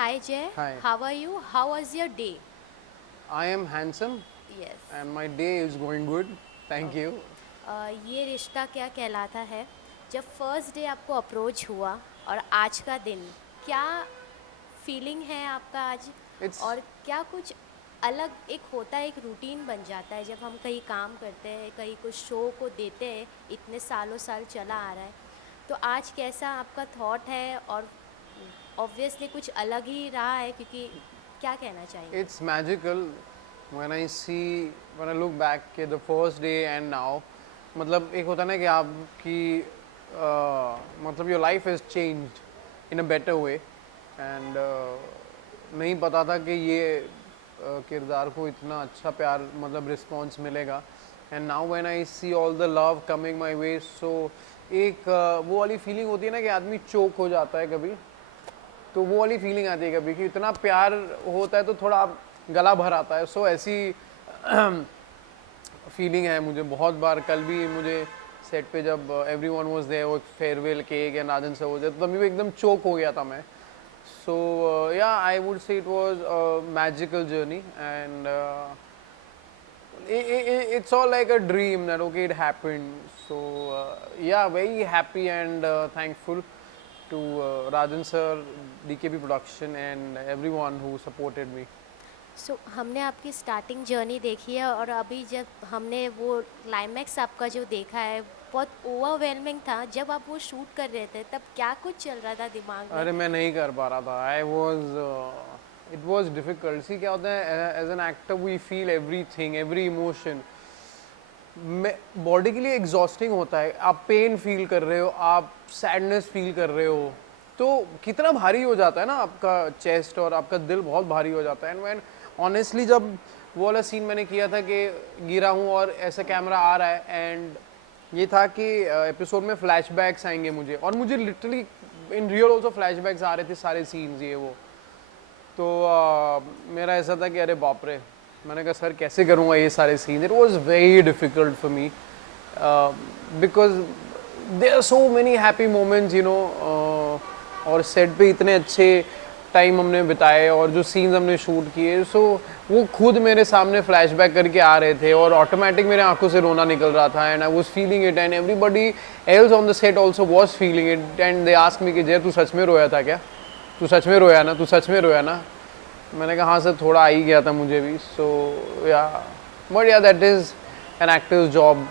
Hi Jay, Hi, how are you? How was your day? I am handsome Yes. and my day is going good. Thank okay. you. ये रिश्ता क्या कहलाता है? जब first day आपको approach हुआ और आज का दिन, क्या फीलिंग है आपका आज? It's और क्या कुछ अलग एक होता है, एक रूटीन बन जाता है जब हम कहीं काम करते हैं, कहीं कुछ शो को देते हैं, इतने सालों साल चला आ रहा है। तो आज कैसा आपका थॉट है? और ऑब्वियसली कुछ अलग ही रहा है क्योंकि क्या कहना चाहेंगे? it's magical when I look back at the first day and now. मतलब एक होता है ना कि आपकी मतलब your life has changed in a better way and नहीं पता था कि ये किरदार को इतना अच्छा प्यार मतलब रिस्पॉन्स मिलेगा and now when I see all the love coming my way so एक वो वाली फीलिंग होती है ना कि आदमी चोक हो जाता है कभी, तो वो वाली फीलिंग आती है कभी कि इतना प्यार होता है तो थोड़ा आप गला भर आता है। सो ऐसी फीलिंग है मुझे बहुत बार। कल भी मुझे सेट पे जब एवरी वन वॉज देयर, वो farewell cake and Rajan sir हो जाए तो तभी वो एकदम चोक हो गया था मैं। सो yeah I would say it was a magical journey and it's all like a dream that okay it happened. So yeah, very happy and thankful to Rajan sir, DKP production and everyone who supported me. हमने आपकी starting journey देखी है और अभी जब हमने वो climax आपका जो देखा है, बहुत ओवरवेलमिंग था। जब आप वो शूट कर रहे थे तब क्या कुछ चल रहा था दिमाग में? अरे मैं नहीं कर पा रहा था। I was it was difficult. See क्या होता है, as an actor we feel everything, every emotion. Body के लिए एग्जॉस्टिंग होता है। आप पेन फील कर रहे हो, आप सैडनेस फील कर रहे हो, तो कितना भारी हो जाता है ना आपका चेस्ट और आपका दिल बहुत भारी हो जाता है। एंड व्हेन ऑनेस्टली जब वो वाला सीन मैंने किया था कि गिरा हूँ और ऐसा कैमरा आ रहा है एंड ये था कि एपिसोड में फ्लैशबैक्स आएंगे मुझे, और मुझे literally in real also flashbacks आ रहे थे सारे सीन्स ये वो। तो मेरा ऐसा था कि अरे बाप रे, मैंने कहा सर कैसे करूँगा ये सारे scenes. It was very difficult for me because there are so many happy moments you know. और सेट पे इतने अच्छे टाइम हमने बिताए और जो सीन्स हमने शूट किए, सो वो खुद मेरे सामने फ्लैशबैक करके आ रहे थे और ऑटोमेटिक मेरे आंखों से रोना निकल रहा था। And I was feeling it and everybody else on the set also was feeling it and they asked me कि जय तू सच में रोया था क्या, तू सच में रोया ना, तू सच में रोया ना। मैंने कहा हाँ सर, थोड़ा आ ही गया था मुझे भी। सो yeah but yeah that is an actor's job,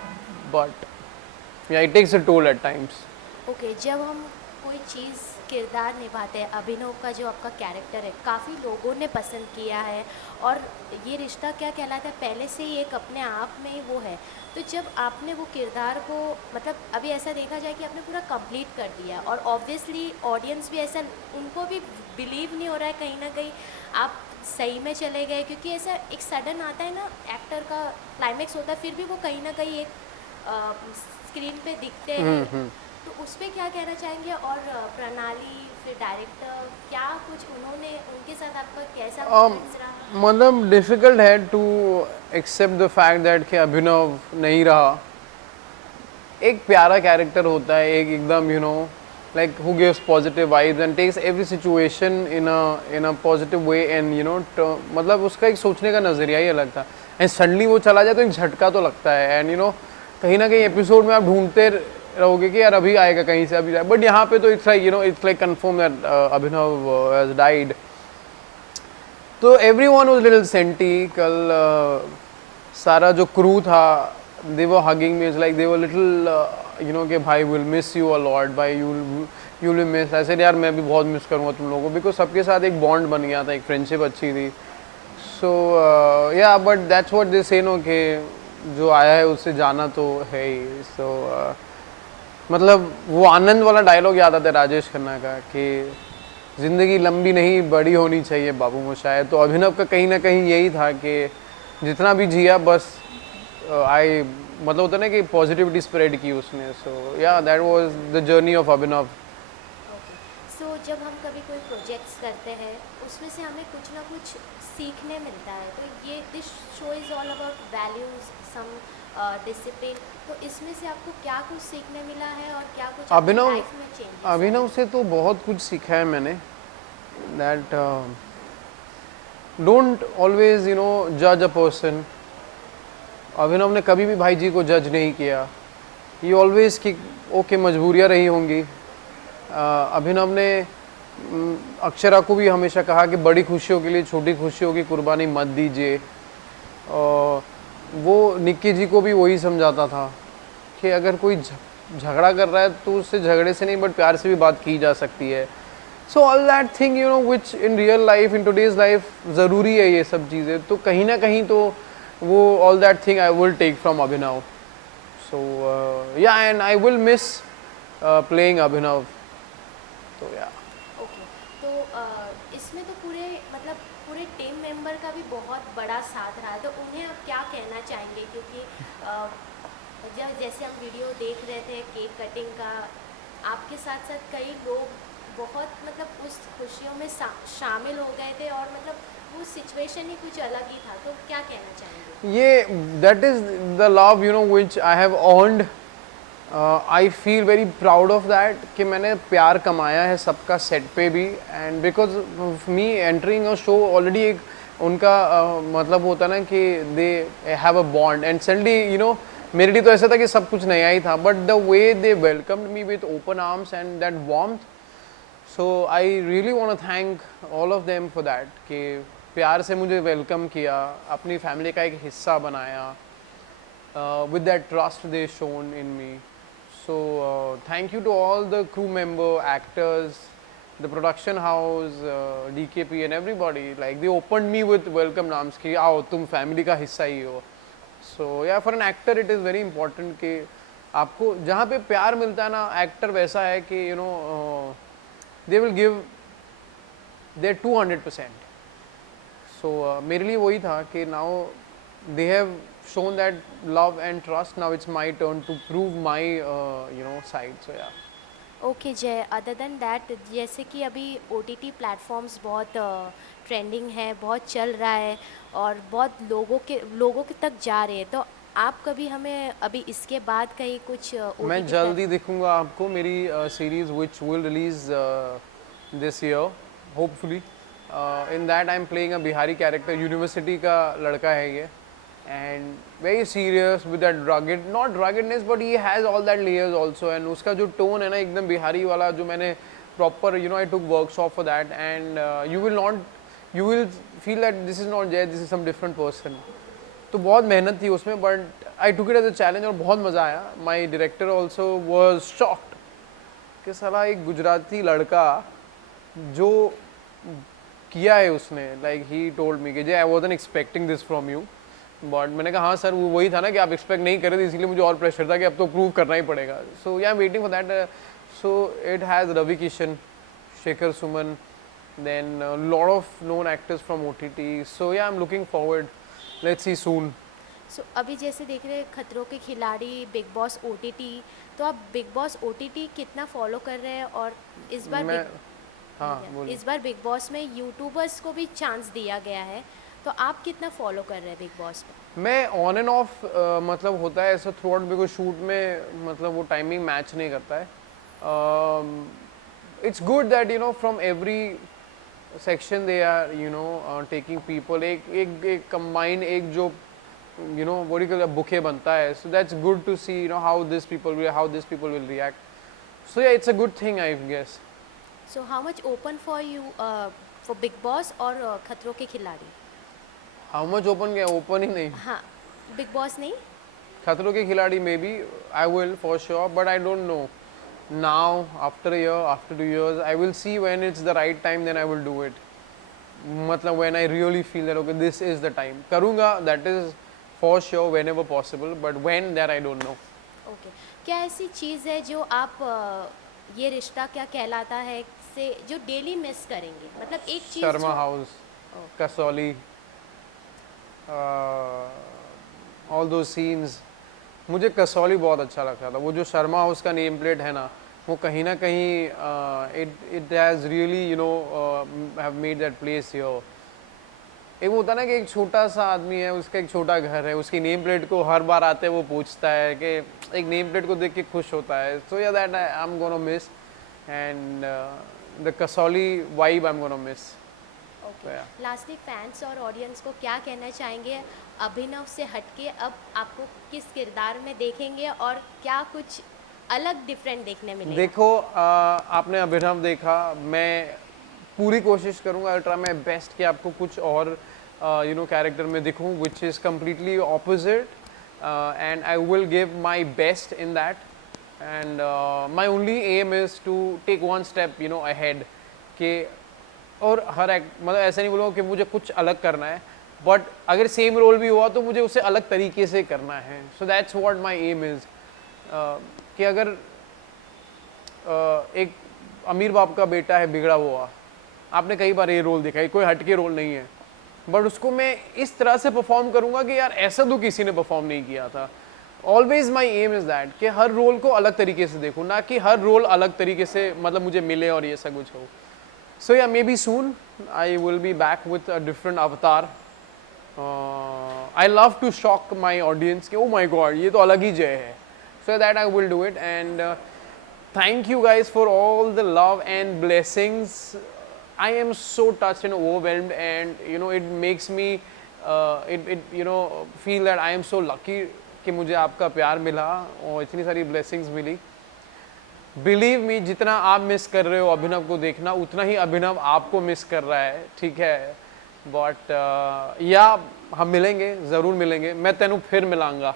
but yeah it takes a toll at times. Okay, जब हम कोई चीज़ किरदार निभाते हैं, अभिनव का जो आपका कैरेक्टर है काफ़ी लोगों ने पसंद किया है और ये रिश्ता क्या कहलाता है पहले से ही एक अपने आप में ही वो है। तो जब आपने वो किरदार को मतलब अभी ऐसा देखा जाए कि आपने पूरा कंप्लीट कर दिया और ऑब्वियसली ऑडियंस भी ऐसा, उनको भी बिलीव नहीं हो रहा है कहीं ना कहीं आप सही में चले गए, क्योंकि ऐसा एक सडन आता है ना, एक्टर का क्लाइमेक्स होता है फिर भी वो कहीं ना कहीं एक स्क्रीन पे दिखते हैं। तो उस पे क्या कहना चाहेंगे? और प्रणाली फिर डायरेक्टर, क्या कुछ उन्होंने, उनके साथ आपका कैसा मोमेंट्स रहा? मतलब डिफिकल्ट है to accept the fact that कि अभिनव नहीं रहा। एक प्यारा कैरेक्टर होता है, एक एकदम you know like who gives positive vibes and takes every situation in a positive way and you know मतलब उसका एक सोचने का नज़रिया ही अलग था। एंड सडनली वो चला जाए तो एक झटका तो लगता है। एंड यू नो कहीं ना कहीं एपिसोड में आप ढूंढते रहोगे कि यार अभी आएगा कहीं से, अभी बट यहाँ पे तो it's like you know it's like confirm that Abhinav has died. तो everyone was little senti. कल सारा जो क्रू था they were hugging me, it's like they were little you know कि भाई will miss you a lot, भाई you will miss. ऐसे यार मैं भी बहुत मिस करूँगा तुम लोगों को, बिकॉज सबके साथ एक बॉन्ड बन गया था, एक फ्रेंडशिप अच्छी थी। सो yeah but that's what they से नो कि जो आया है उससे जाना तो है ही। सो मतलब वो आनंद वाला डायलॉग याद आता है राजेश खन्ना का कि ज़िंदगी लंबी नहीं बड़ी होनी चाहिए बाबू मोशाय। तो अभिनव का कहीं ना कहीं यही था कि जितना भी जिया बस आई मतलब होता ना कि पॉजिटिविटी स्प्रेड की उसने। So yeah that was the journey of Abhinav. Okay, so जब हम कभी कोई प्रोजेक्ट्स करते हैं उसमें से हमें कुछ ना कुछ सीखने मिलता है। तो ये this show is all about values, some discipline. तो इसमें से आपको क्या कुछ सीखने मिला है और क्या कुछ आपकी अभिनव लाइफ में चेंजेस आए? अभिनव से तो बहुत कुछ सीखा है मैंने। that don't always judge a person. अभिनव ने कभी भी भाई जी को जज नहीं किया. He always कि ओके मजबूरियाँ रही होंगी. अभिनव ने अक्षरा को भी हमेशा कहा कि बड़ी खुशियों के लिए छोटी खुशियों की कुर्बानी मत दीजिए. वो निक्की जी को भी वही समझाता था कि अगर कोई झगड़ा कर रहा है तो उससे झगड़े से नहीं बट प्यार से भी बात की जा सकती है. So all that thing which in real life in today's life ज़रूरी है ये सब चीज़ें. तो कहीं ना कहीं तो वो all that thing I will take from Abhinav. So yeah and I will miss playing Abhinav. तो या ओके. तो इसमें तो पूरे मतलब पूरे टीम मेंबर का भी बहुत बड़ा साथ रहा है, तो उन्हें आप क्या कहना चाहेंगे? क्योंकि जब जैसे हम वीडियो देख रहे थे केक कटिंग का, आपके साथ साथ कई लोग बहुत मतलब उस खुशियों में शामिल हो गए थे और मतलब वो सिचुएशन ही कुछ अलग ही था. तो क्या कहना चाहेंगे? ये that is the love which I have earned. I feel very proud of that कि मैंने प्यार कमाया है सबका सेट पे भी. And because me entering a show already एक उनका मतलब होता ना कि they have a bond. And suddenly मेरे लिए तो ऐसा था कि सब कुछ नया ही था, but the way they welcomed me with open arms and that warmth. So I really want to thank all of them for that कि प्यार से मुझे वेलकम किया, अपनी फैमिली का एक हिस्सा बनाया, with that trust they shown in me. So thank you to all the crew member, actors, the production house, DKP and everybody. Like they opened me with welcome arms कि आओ तुम family का हिस्सा ही हो. So yeah, for an actor it is very important कि आपको जहाँ पे प्यार मिलता है ना, एक्टर वैसा है कि they will give their 200%. So मेरे लिए वही था कि now they have shown that love and trust. Now it's my turn to prove my side. So yeah. Okay जय, अदर देन दैट जैसे कि अभी OTT प्लेटफॉर्म्स बहुत ट्रेंडिंग है, बहुत चल रहा है और बहुत लोगों के तक जा रहे हैं, तो आप कभी हमें अभी इसके बाद कहीं कुछ मैं OTT जल्दी दिखूंगा आपको मेरी series which will release this year hopefully. In that I'm playing a Bihari character. University का लड़का है ये, and very serious with that rugged, not ruggedness but he has all that layers also. And उसका जो tone है ना एकदम बिहारी वाला, जो मैंने proper I took workshop for that. And you will feel that this is not Jay, this is some different person. तो बहुत मेहनत थी उसमें, but I took it as a challenge और बहुत मज़ा आया. My director also was shocked कि साला एक गुजराती लड़का जो किया है उसने. Like he told me कि Jay, I wasn't expecting this from you. But मैंने कहा हाँ सर, वो वही था ना कि आप एक्सपेक्ट नहीं कर रहे थे, इसलिए मुझे और प्रेशर था कि अब तो प्रूव करना ही पड़ेगा. So yeah waiting for that. So it has Ravi Kishan, Shekhar Suman, then lot of known actors from OTT. So yeah I am looking forward, let's see soon. So अभी जैसे देख रहे हैं खतरों के खिलाड़ी, बिग बॉस OTT, तो आप बिग बॉस OTT कितना फॉलो कर रहे हैं? और इस बार इस बार बिग बॉस में यूट्यूबर्स को भी चांस दिया गया है, तो आप कितना फॉलो कर रहे हैं बिग बॉस में? मैं ऑन एंड ऑफ मतलब होता है ऐसा थ्रू आउट, बिकॉज शूट में मतलब वो टाइमिंग मैच नहीं करता है. It's good that from every section they are taking people. एक कंबाइन एक जो what do you call it, bouquet बनता है. So that's good to see how these people will react. So yeah, it's a good thing I guess. So how much open for you for Big Boss और खतरों के खिलाड़ी? How much open क्या, open ही नहीं. हाँ, big boss नहीं. खतरों के खिलाड़ी maybe I will for sure, but I don't know. Now after a year, after 2 years, I will see when it's the right time, then I will do it. मतलब when I really feel that okay, this is the time. करूँगा, that is for sure whenever possible, but when that I don't know. Okay. क्या ऐसी चीज़ है जो आप ये रिश्ता क्या कहलाता है से जो डेली मिस करेंगे? मतलब एक चीज़ शर्मा हाउस, कसौली, ऑल दो सीन्स. मुझे कसौली बहुत अच्छा लगता था. वो जो शर्मा हाउस का नेम प्लेट है ना, वो कहीं ना कहीं it has really have made that place here. एक होता ना कि एक छोटा सा आदमी है, उसका एक छोटा घर है, उसकी नेम प्लेट को हर बार आते वो पूछता है कि एक नेम प्लेट को देख के खुश होता है. सो yeah that I am gonna miss. And the Kasauli vibe I'm gonna miss. Okay, Yeah. Lastly fans और ऑडियंस को क्या कहना चाहेंगे, अभिनव से हटके अब आपको किस किरदार में देखेंगे और क्या कुछ अलग डिफरेंट देखने मिलेगा? देखो आपने अभिनव देखा, मैं पूरी कोशिश करूंगा, आई ट्राई माई बेस्ट कि आपको कुछ और कैरेक्टर में दिखूं which is completely opposite, and I will give my best in that, and my only aim is to take one step ahead कि, और हर एक्ट मतलब ऐसा नहीं बोलूँगा कि मुझे कुछ अलग करना है, बट अगर सेम रोल भी हुआ तो मुझे उसे अलग तरीके से करना है. So that's what my aim is कि अगर एक अमीर बाप का बेटा है बिगड़ा हुआ, आपने कई बार ये रोल देखा है, कोई हटके रोल नहीं है, बट उसको मैं इस तरह से परफॉर्म करूँगा कि यार ऐसा तो किसी ने परफॉर्म नहीं किया था. Always my aim is that कि हर रोल को अलग तरीके से देखूँ, ना कि हर रोल अलग तरीके से मतलब मुझे मिले और ये सब कुछ हो. So yeah, maybe soon I will be back with a different avatar. I love to shock my audience कि oh my god ये तो अलग ही जय है. So that I will do it, and thank you guys for all the love and blessings. I am so touched and overwhelmed, and it makes me feel that I am so lucky कि मुझे आपका प्यार मिला और इतनी सारी blessings मिली. Believe me, जितना आप मिस कर रहे हो अभिनव को देखना, उतना ही अभिनव आपको मिस कर रहा है, ठीक है. बट या हम मिलेंगे, ज़रूर मिलेंगे, मैं तेनू फिर मिलांगा.